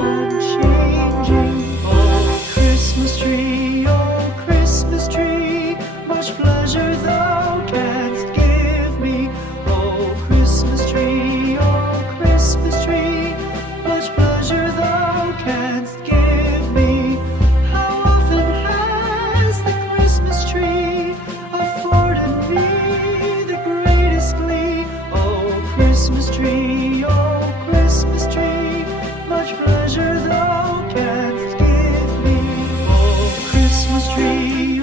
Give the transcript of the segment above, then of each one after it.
unchanging. Oh, Christmas tree, much pleasure thou canst give me. Oh, Christmas tree, much pleasure thou canst give me. How often has the Christmas tree afforded me the greatest glee? Oh, Christmas tree, much pleasure thou canst give me. Oh, Christmas tree,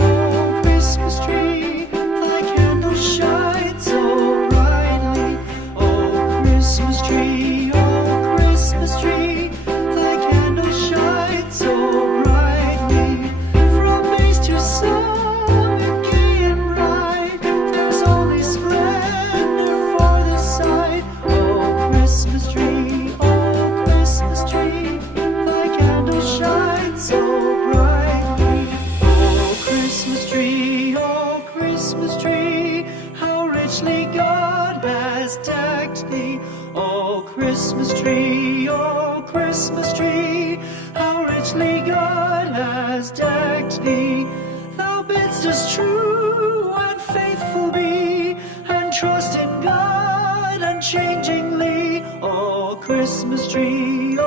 thy candles shine so brightly. Oh, Christmas tree, thy candles shine so brightly. From base to summit, gay and bright, there's only splendor for the sight. Oh, Christmas tree, thy candles shine so brightly. Oh, Christmas tree, how richly God has decked thee. Oh, Christmas tree, how richly God has decked thee. Thou bidst us true and faithful be, and trust in God unchangingly. Oh, Christmas tree,